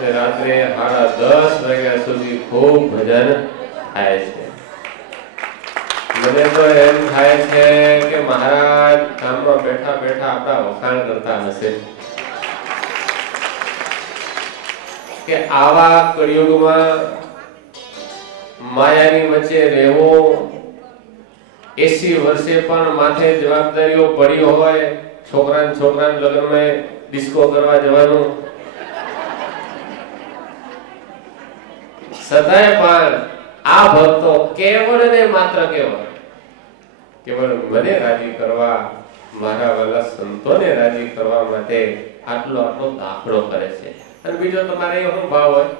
રાત્રે 10:30 વાગ્યા સુધી ખૂબ ભજન થાય છે। મને તો એમ થાય છે કે મહારાજ કામમાં બેઠા બેઠા આપણા વખાણ કરતા હશે કે આવા કળિયુગમાં માયાની વચ્ચે રહેવો, 80 વર્ષે પણ માથે જવાબદારીઓ પડી હોય, છોકરાના લગ્નમાં ડિસ્કો કરવા જવાનું, છતાંય પણ આ ભક્તો કેવળ ને માત્ર કેવળ મને રાજી કરવા, મારા વાલા સંતોને રાજી કરવા માટે આટલો દાખલો કરે છે। અને બીજો તમારે શું ભાવ હોય?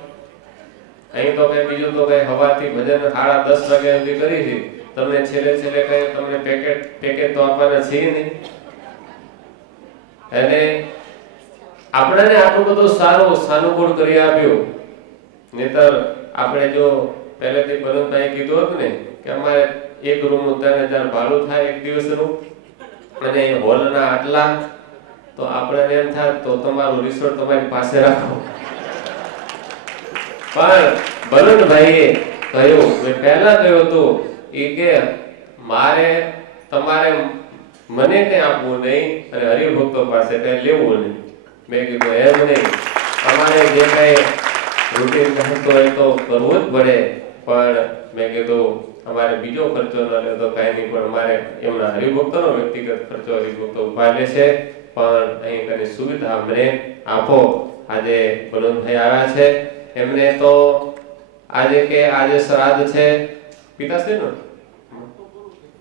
અહીં તો કઈ બીજું તો કઈ હવાથી ભજન 10:30 વાગ્યા સુધી કરી છે, તમને છેલ્લે કઈ તમને પેકેટ તો આપવાના છે નહીં। અને આપણને આટલું બધું સારું સાનુકૂળ કરી આપ્યું, નહીતર આપણે જો પહેલેથી બલવંતભાઈ કીધું હતું ને કે અમારે એક રૂમ 3,000 ભાડું થાય એક દિવસનું અને હોલના આટલા, તો આપણે એમ થાય તો તમારું રિસોર્ટ તમારી પાસે રાખો। પણ બલવંતભાઈએ કહ્યું, મેં પહેલા કહ્યું હતું એ કે મારે તમારે મને કઈ આપવું નહીં અને હરિભક્તો પાસે કઈ લેવું નહીં। મેં કીધું એમ નહીં, અમારે જે કઈ રૂટીન કરતો હોય તો કરવું જ પડે, પણ મેં કીધું અમારે બીજો ખર્ચો ન લે તો કઈ નહીં, પણ અમારે એમના હરિભક્તોનો વ્યક્તિગત ખર્ચો હરિભક્તો ઉપાડે છે, પણ અહીં કઈ સુવિધા અમને આપો। આજે બલવંતભાઈ આવ્યા છે, એમને તો આજે શ્રાદ્ધ છે, પિતાશ્રી નું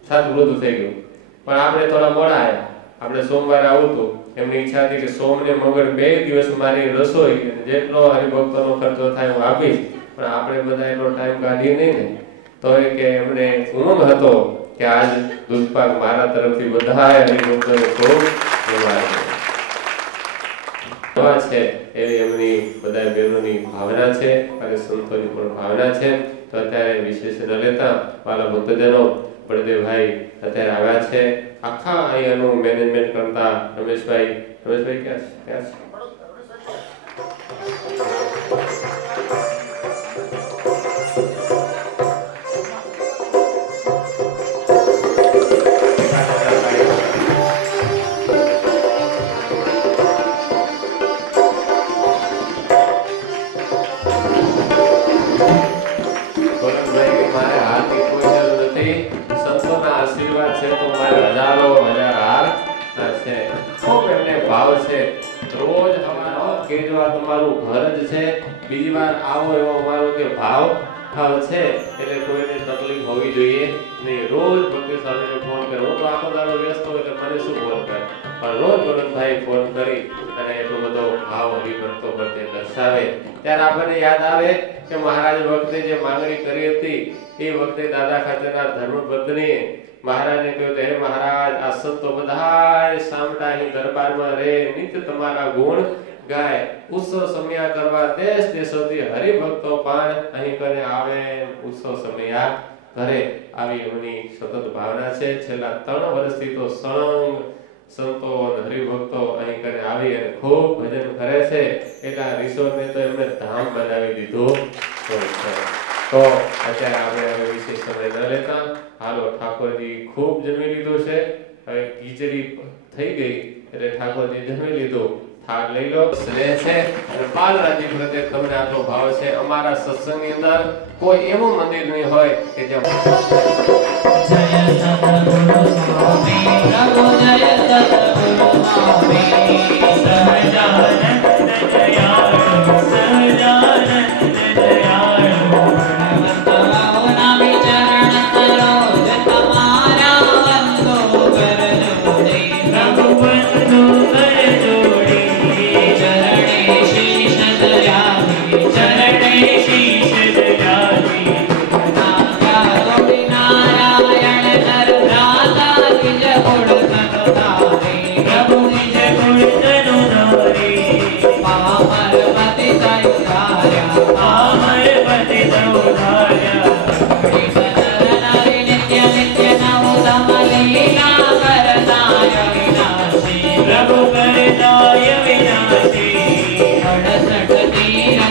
શ્રાદ્ધ વૃદ્ધ થઈ ગયું, પણ આપણે થોડા મોડા આવ્યા, આપણે સોમવારે આવું હતું, એમની ઈચ્છા હતી કે સોમ ને મંગળ 2 દિવસ મારી રસોઈ જેટલો હરિભક્તોનો ખર્ચો થાય હું આપીશ, પણ આપણે બધા એટલો ટાઈમ કાઢી નહીં ને, તો એ કે એમને ઉમંગ હતો કે આજ દૂધપાક મારા તરફથી બધા હરિભક્તોને ખૂબ છે, એવી એમની બધા બહેનોની ભાવના છે અને સંતોની પણ ભાવના છે। તો અત્યારે વિશેષ ન લેતા વાલા ભક્તજનો, બળદેવભાઈ અત્યારે આવ્યા છે, આખા અહીંયાનું મેનેજમેન્ટ કરતા રમેશભાઈ ક્યાં છે? તમારું ઘર જ છે, બીજી વાર આવો એવો અમારો કે ભાવ છે, એટલે કોઈને તકલીફ હોવી જોઈએ નહીં। રોજ ભક્તિ સ્વામીને ફોન કરે, હું તો આખો દાડો વ્યસ્ત હોય એટલે મને શું ફોન કરે, પણ રોજ બલવંતભાઈ ફોન કરી અને એટલો બધો ભાવ હરિભક્તો પ્રત્યે દર્શાવે, ત્યારે આપણને યાદ આવે કે મહારાજ વખતે જે માંગણી કરી હતી એ વખતે દાદા ખાતેના ધર્મપત્નીએ મહારાજને કહ્યું કે હે મહારાજ, આ સંતો બધા સામટા અહીં દરબારમાં રહે, નિત્ય તમારા ગુણ ગાય, ઉત્સવ સમયા કરવા દેશ દેશોથી હરિભક્તો પણ અહીં કરે આવે, ઉત્સવ સમયા કરે, આવી એમની સતત ભાવના છે। છેલ્લા 3 વર્ષથી તો સળંગ સંતો અને હરિભક્તો અહીં કરે આવી અને ખૂબ ભજન કરે છે, એટલે આ રિસોર્ટને તો એમને ધામ બનાવી દીધું છે। તો અત્યારે આપણે વિશેષ સમય ન લેતા હાલો, ઠાકોરજી ખૂબ જમી લીધું છે, હવે ખીચડી થઈ ગઈ એટલે ઠાકોરજી જમી લીધું, થાળ લઈ લો, સ્નેહ છે અને બાલરાજી પ્રત્યે તમને આટલો ભાવ છે। અમારા સત્સંગની અંદર કોઈ એવું મંદિર નહીં હોય કે જ્યાં જય સતગુરુ સ્વામી પ્રભુ, જય સતગુરુ સ્વામી સહજાનંદ દયાળુ, સહજાનંદ દયાળુ, ભગવંતાઓ નામે ચરણ સરોજ તમારા વંદો કર જોડે, પ્રભુ વંદો કર જોડે, प्रभु करताय विनाशी, 68 तीर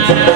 Na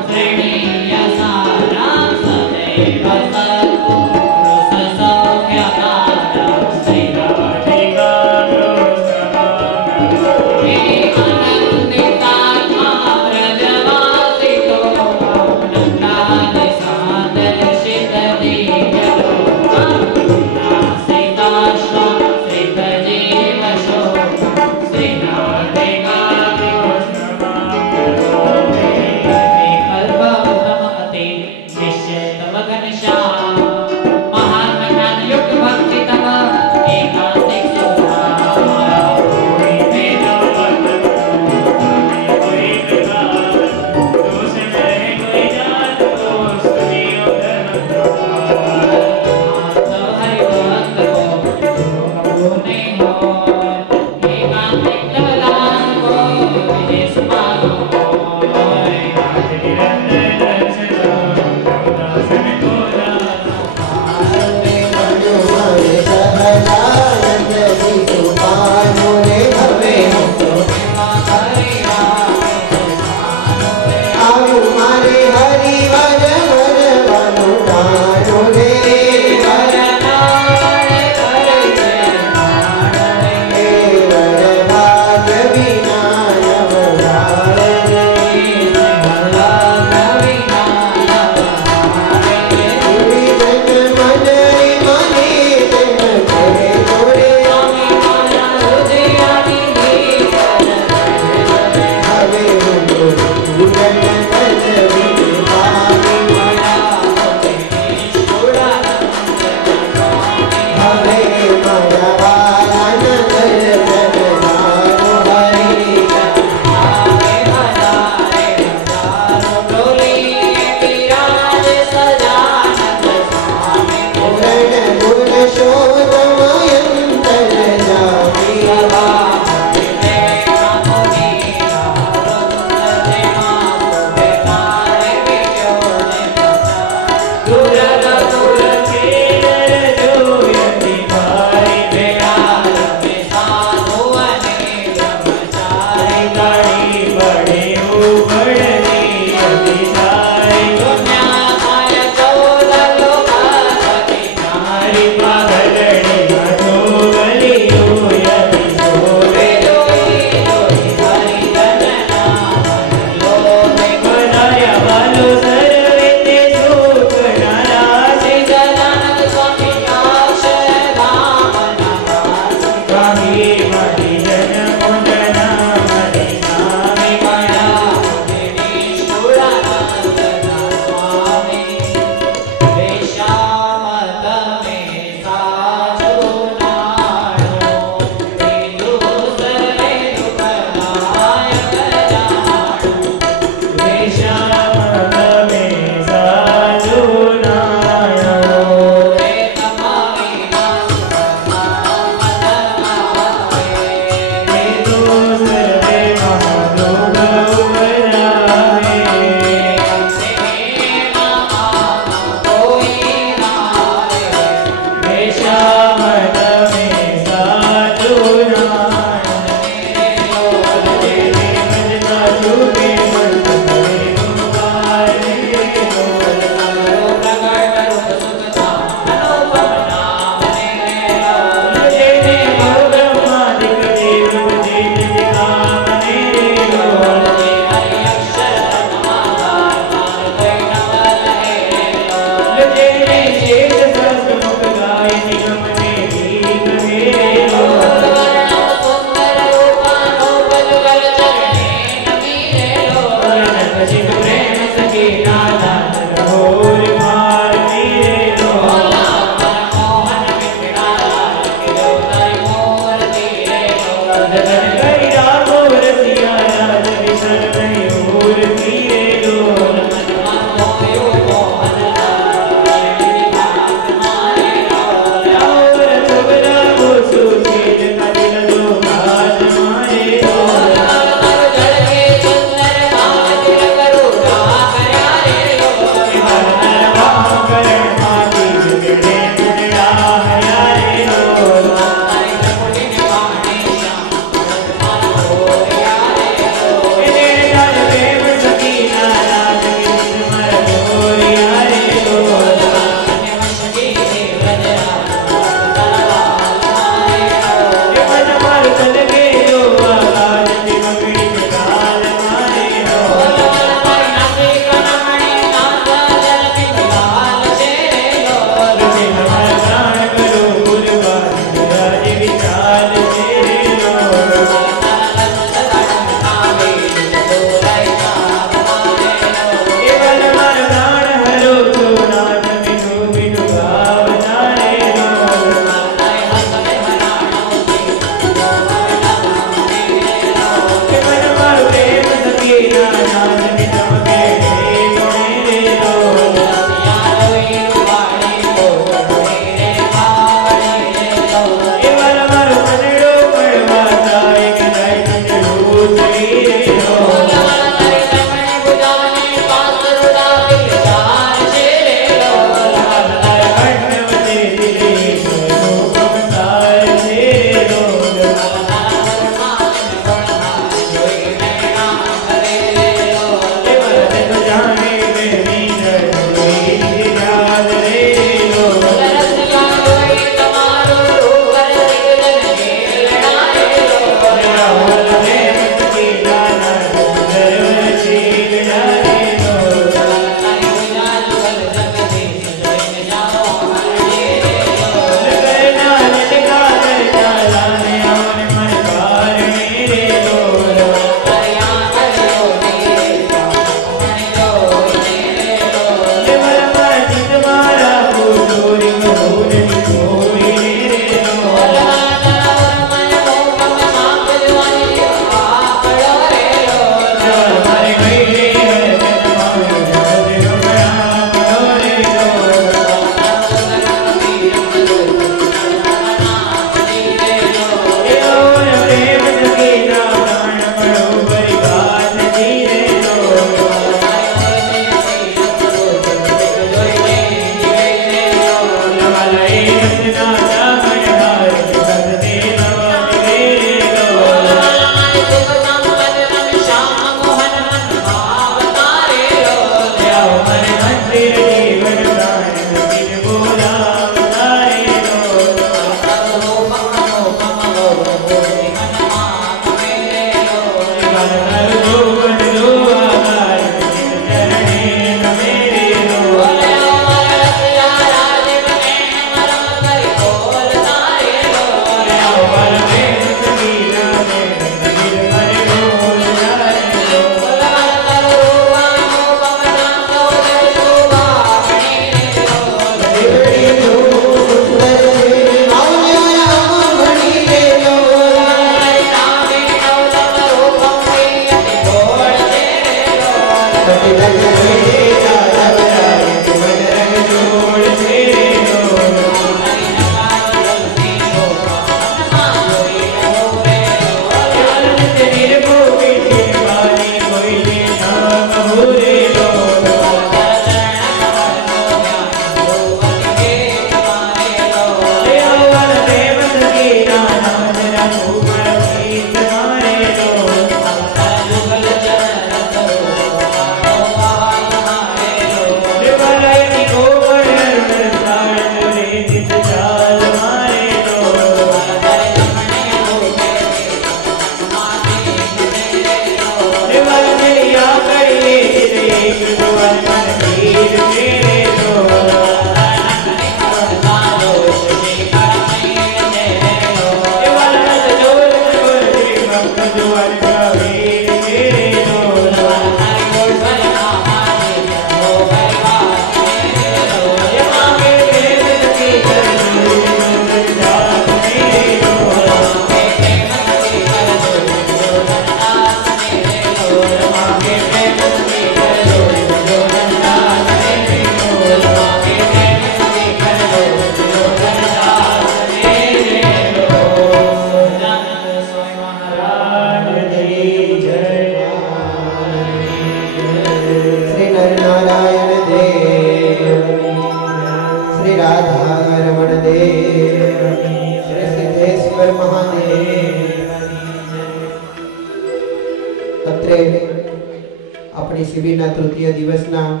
अपनी शिबिરના તૃતીય દિવસના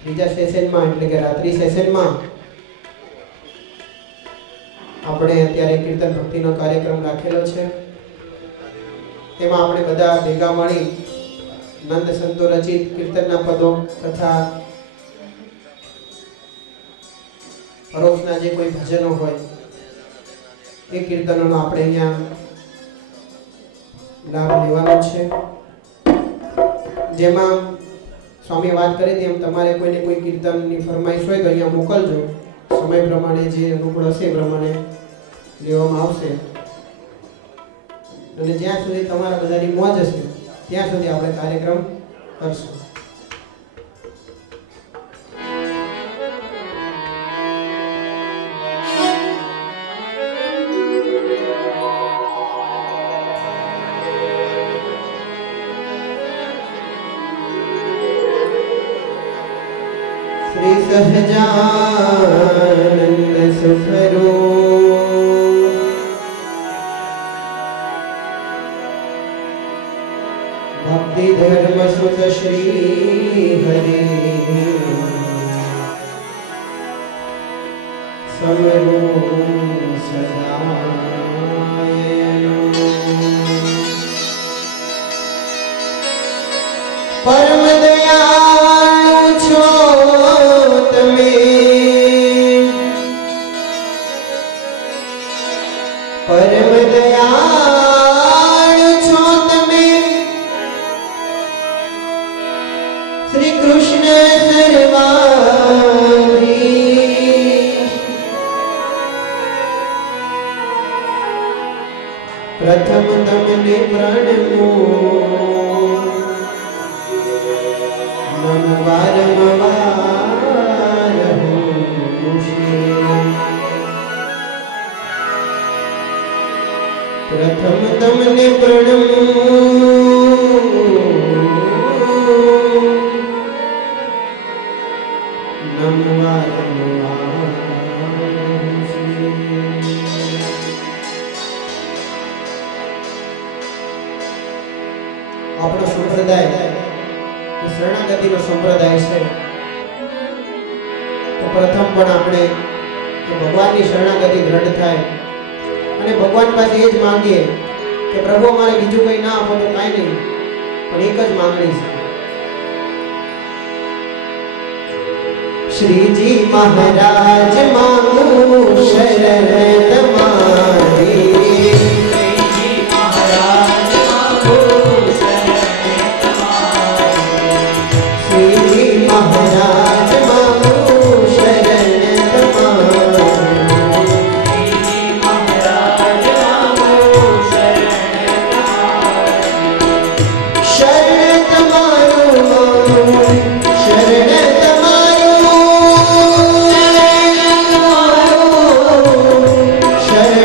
ત્રીજા સેશનમાં એટલે કે રાત્રિ સેશનમાં આપણે અત્યારે કીર્તન ભક્તિનો કાર્યક્રમ રાખેલો છે। તેમાં આપણે બધા ભેગા મળી નંદ સંતો રચિત કીર્તનના પદો તથા પરોક્ષના જે કોઈ ભજનો હોય એ કીર્તનોનો આપણે અહીંયા લાભ લેવાનો છે, જેમાં સ્વામી વાત કરી તેમ તમારે કોઈને કોઈ કીર્તનની ફરમાઈશ હોય તો અહીંયા મોકલજો, સમય પ્રમાણે જે અનુકૂળ હશે એ પ્રમાણે લેવામાં આવશે, અને જ્યાં સુધી તમારા બધાની મોજ હશે ત્યાં સુધી આપણે કાર્યક્રમ કરશું. श्री सहजानंद सुखरो भक्ति धर्म सुत श्री हरि समरो सदायनो परम दयालु छो परम दयालु छो तमे श्री कृष्ण सर्वाधीश प्रथम तमने प्रणमो नम वारंवार प्रथम तमने प्रणमो नम वारंवार આપણો સંપ્રદાય શરણાગતિનો સંપ્રદાય છે, તો પ્રથમ પણ આપણે ભગવાનની શરણાગતિ દ્રઢ થાય અને ભગવાન પાસે એ જ માંગીએ કે પ્રભુ અમારે બીજું કંઈ ના આપો તો કાંઈ નહીં, પણ એક જ માંગણી છે. શ્રીજી મહારાજ માંગુ શરણ તમારી, શ્રીજી મહારાજ માંગુ શરણ તમારી, શ્રીજી મહારાજ માંગુ શરણ તમારી, શ્રીજી મહારાજ માંગુ શરણ તમારી, શરણ તમારું શરણ તમારું શરણ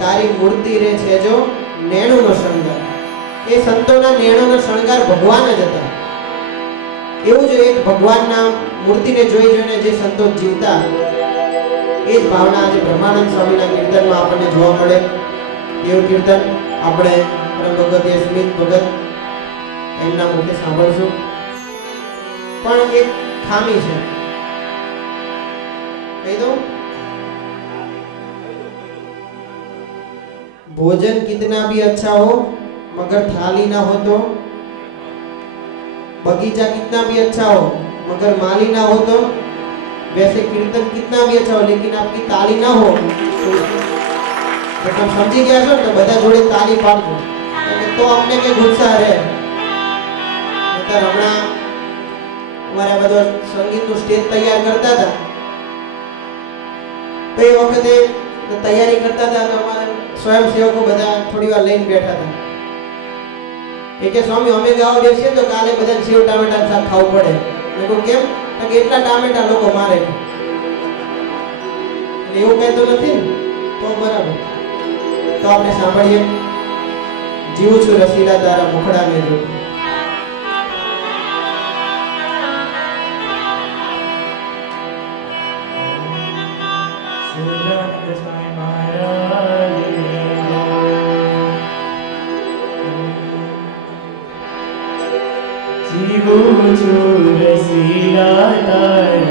તારી મૂર્તિ રે છે જો નેણુનો શણગાર. એ સંતોના નેણુનો શણગાર ભગવાન જ હતા. એવું જ એક ભગવાનના મૂર્તિને જોઈ જોઈને જે સંતો જીવતા એ જ ભાવના આજે બ્રહ્માનંદ સ્વામીના કીર્તનમાં આપણને જોવા મળે. એવું કીર્તન આપણે પરમ ભગત સ્મિત ભગત એમના મુખે સાંભળશું. પણ એક ખામી છે, કહી દઉં. भोजन कितना भी अच्छा हो मगर थाली ना हो तो, बगीचा कितना भी अच्छा हो मगर माली ना हो तो, वैसे कीर्तन कितना भी अच्छा हो लेकिन आपकी ताली ना हो तो तुम समझी गया છો તો બધા જોડે તાલી પાડજો તો અમને કે ગુસ્સા રહે. નતર હમણાં અમારે બધો સંગીતનું સ્ટેજ તૈયાર કરતા હતા તો એ વખતે તૈયારી કરતા હતા તો અમારે સ્વયંસેવકો બધા થોડી વાર લઈને બેઠા હતા. એ કે સ્વામી અમે ગાવા બેસીએ તો કાલે બધા સેવ ટામેટા શાક ખાવું પડે. મેં કહ્યું કેમ? તો કે એટલા ટામેટા લોકો મારે. એવું કહેતો નથી ને તો બરાબર. તો આપણે સાંભળીએ. જીવું છું રસીલા તારા મુખડાને જો. જીવું છું રસીલા તારા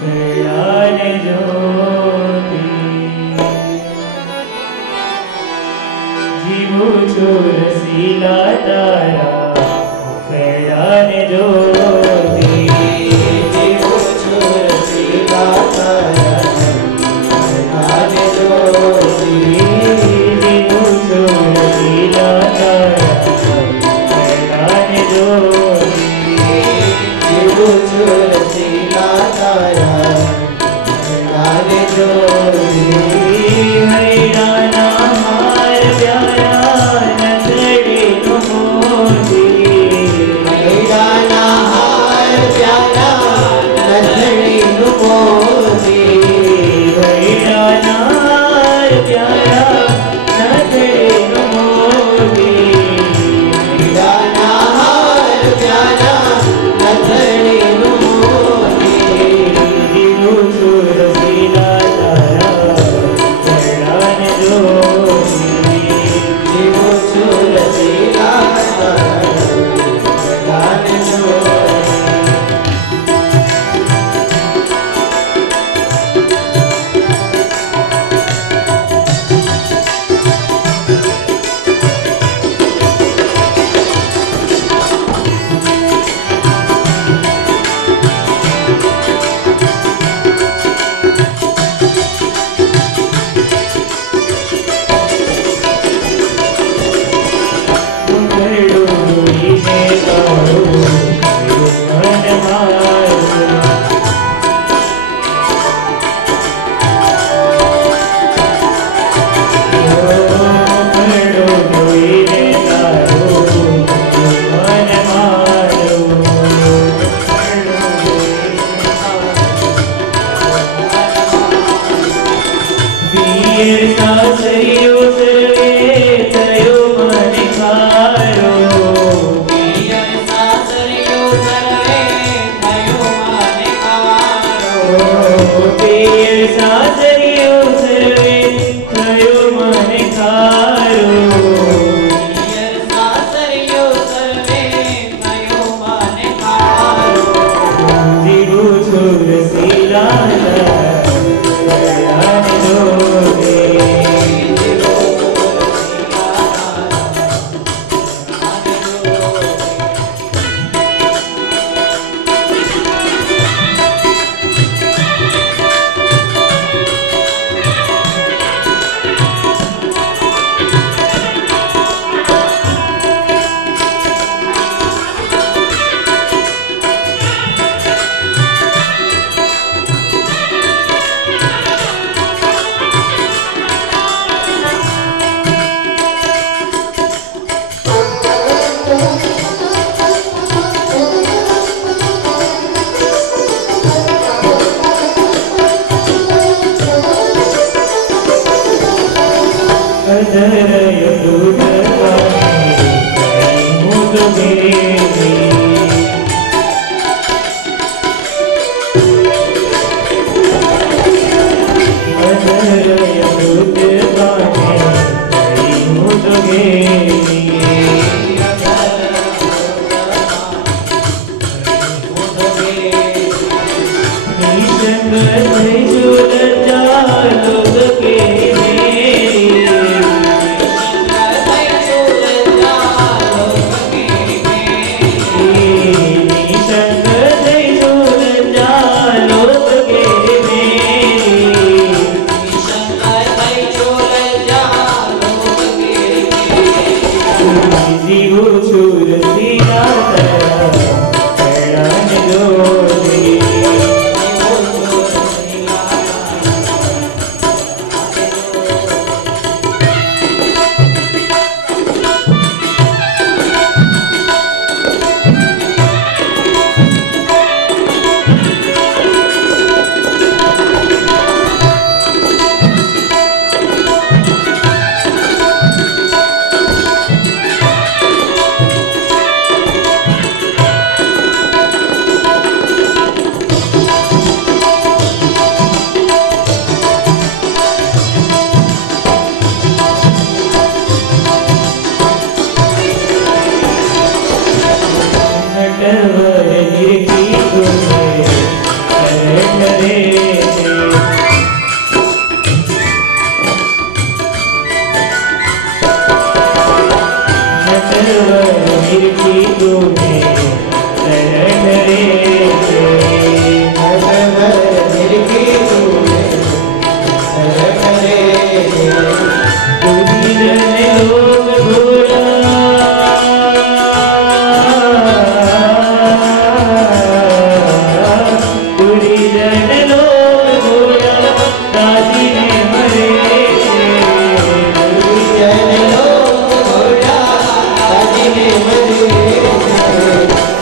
મુખડાને જોતી. જીવું છું રસીલા તારા મુખડાને જોતી. જીવું છું રસીલા તારા મુખડાને જોતી. જીવું છું રસીલા તારા જીવું છું રસીલા તારા મુખડાને જોતી. હૈરાના હાર પ્યારા નથડીનો મોતી. હૈરાના सासरियो सर्वे थयो मानिकारो पियर सासरियो सर्वे थयो मानिकारो पियर सासरियो सर्वे थयो मानिकारो पियर सासरियो सर्वे थयो मानिकारो जीवो छोर सीला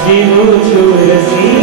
जीवो छोर सी